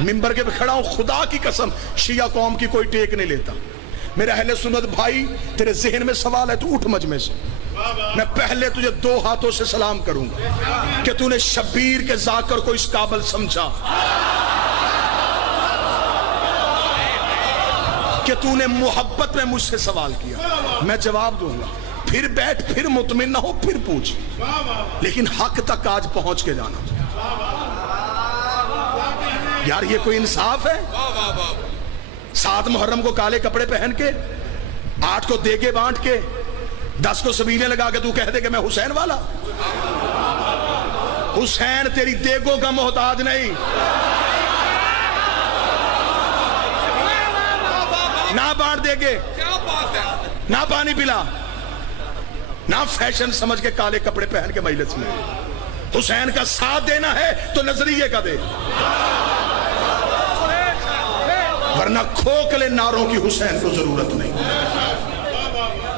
منبر کے پہ کھڑا ہوں، خدا کی قسم شیعہ قوم کی کوئی ٹیک نہیں لیتا۔ میرے اہل سنت بھائی، تیرے ذہن میں سوال ہے تو اٹھ مجمع سے، میں پہلے تجھے 2 ہاتھوں سے سلام کروں گا کہ تو نے شبیر کے ذاکر کو اس قابل سمجھا کہ تو نے محبت میں مجھ سے سوال کیا، میں جواب دوں گا، پھر بیٹھ، پھر مطمئن نہ ہو، پھر پوچھ، لیکن حق تک آج پہنچ کے جانا۔ یار یہ کوئی انصاف ہے؟ 7 محرم کو کالے کپڑے پہن کے، 8 کو دیگے بانٹ کے، 10 کو سبیلے لگا کے تو کہہ دے کہ میں حسین والا؟ حسین تیری دیگوں کا محتاج نہیں، نہ بانٹ دے گے، نہ پانی پلا، نہ فیشن سمجھ کے کالے کپڑے پہن کے مجلس میں۔ حسین کا ساتھ دینا ہے تو نظریے کا دے، ورنہ کھوکھلے نعروں کی حسین کو ضرورت نہیں۔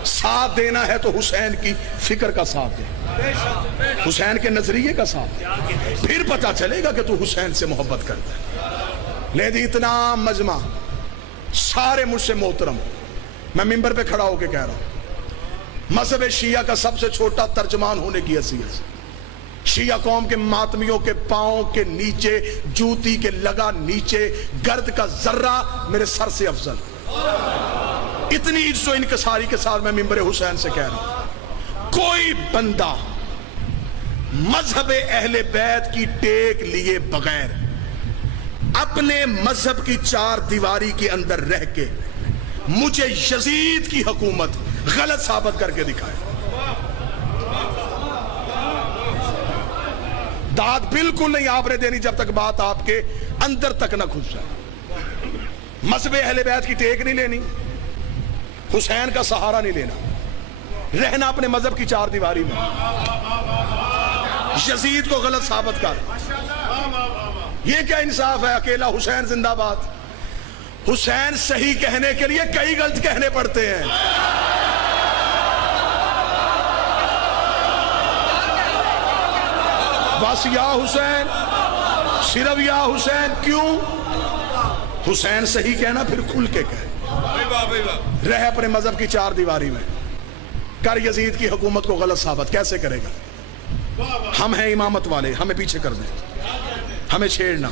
ساتھ دینا ہے تو حسین کی فکر کا ساتھ دے، حسین کے نظریے کا ساتھ دے، پھر پتہ چلے گا کہ تو حسین سے محبت کرتا ہے۔ لیکن اتنا مجمع سارے مجھ سے محترم، میں منبر پہ کھڑا ہو کے کہہ رہا ہوں، مذہب شیعہ کا سب سے چھوٹا ترجمان ہونے کی حیثیت سے شیعہ قوم کے ماتمیوں کے پاؤں کے نیچے، جوتی کے لگا نیچے گرد کا ذرہ میرے سر سے افضل۔ اتنی عزت و انکساری کے ساتھ میں منبر حسین سے کہہ رہا ہوں، کوئی بندہ مذہب اہل بیت کی ٹیک لیے بغیر اپنے مذہب کی 4 دیواری کے اندر رہ کے مجھے یزید کی حکومت غلط ثابت کر کے دکھائے، داد بالکل نہیں آپ نے دینی جب تک بات آپ کے اندر تک نہ گھس جائے۔ مذہب اہل بیت کی ٹیک نہیں لینی، حسین کا سہارا نہیں لینا، رہنا اپنے مذہب کی 4 دیواری میں، یزید کو غلط ثابت کر۔ یہ کیا انصاف ہے؟ اکیلا حسین زندہ باد۔ حسین صحیح کہنے کے لیے کئی غلط کہنے پڑتے ہیں۔ بس یا حسین، صرف یا حسین، کیوں؟ حسین صحیح کہنا پھر کھل کے کہے، رہ اپنے مذہب کی 4 دیواری میں، کر یزید کی حکومت کو غلط ثابت۔ کیسے کرے گا؟ ہم ہیں امامت والے، ہمیں پیچھے کر دیں، ہمیں چھیڑنا۔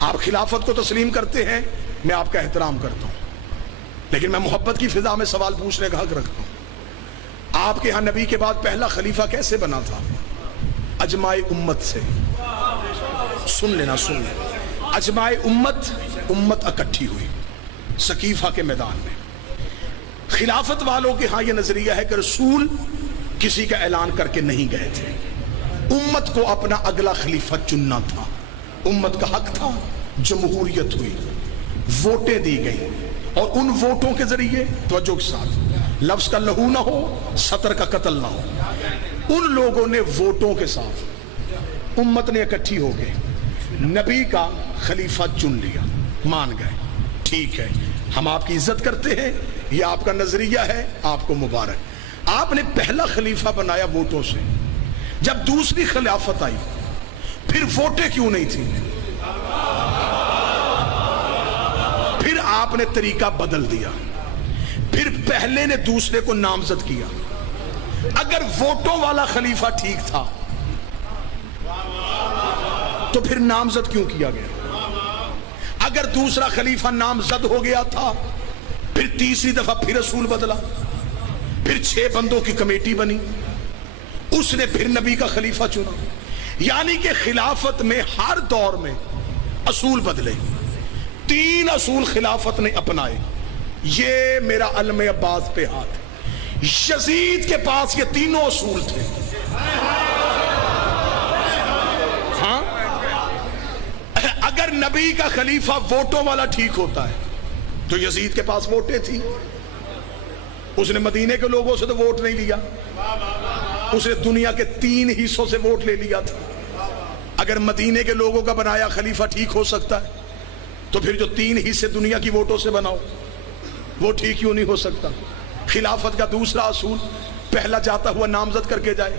آپ خلافت کو تسلیم کرتے ہیں، میں آپ کا احترام کرتا ہوں، لیکن میں محبت کی فضا میں سوال پوچھنے کا حق رکھتا ہوں۔ آپ کے ہاں نبی کے بعد پہلا خلیفہ کیسے بنا تھا؟ اجماع امت سے۔ سن لینا، سن لینا، اجماع امت اکٹھی ہوئی سقیفہ کے میدان میں۔ خلافت والوں کے ہاں یہ نظریہ ہے کہ رسول کسی کا اعلان کر کے نہیں گئے تھے، امت کو اپنا اگلا خلیفہ چننا تھا، امت کا حق تھا۔ جمہوریت ہوئی، ووٹیں دی گئیں، اور ان ووٹوں کے ذریعے، توجہ کے ساتھ، لفظ کا لہو نہ ہو، سطر کا قتل نہ ہو، ان لوگوں نے ووٹوں کے ساتھ امت نے اکٹھی ہو گئے نبی کا خلیفہ چن لیا، مان گئے، ٹھیک ہے، ہم آپ کی عزت کرتے ہیں، یہ آپ کا نظریہ ہے، آپ کو مبارک۔ آپ نے پہلا خلیفہ بنایا ووٹوں سے، جب دوسری خلافت آئی پھر ووٹیں کیوں نہیں تھی؟ پھر آپ نے طریقہ بدل دیا، پھر پہلے نے دوسرے کو نامزد کیا۔ اگر ووٹوں والا خلیفہ ٹھیک تھا تو پھر نامزد کیوں کیا گیا؟ اگر دوسرا خلیفہ نامزد ہو گیا تھا، پھر تیسری دفعہ پھر رسول بدلا، پھر 6 بندوں کی کمیٹی بنی، اس نے پھر نبی کا خلیفہ چنا۔ یعنی کہ خلافت میں ہر دور میں اصول بدلے، 3 اصول خلافت نے اپنائے۔ یہ میرا علم عباس پہ ہاتھ ہے، یزید کے پاس یہ 3 اصول تھے۔ ہاں، اگر نبی کا خلیفہ ووٹوں والا ٹھیک ہوتا ہے تو یزید کے پاس ووٹیں تھی، اس نے مدینے کے لوگوں سے تو ووٹ نہیں لیا، اس نے دنیا کے 3 حصوں سے ووٹ لے لیا تھا۔ اگر مدینے کے لوگوں کا بنایا خلیفہ ٹھیک ہو سکتا ہے تو پھر جو 3 حصے دنیا کی ووٹوں سے بناؤ وہ ٹھیک کیوں نہیں ہو سکتا؟ خلافت کا دوسرا اصول، پہلا جاتا ہوا نامزد کر کے جائے،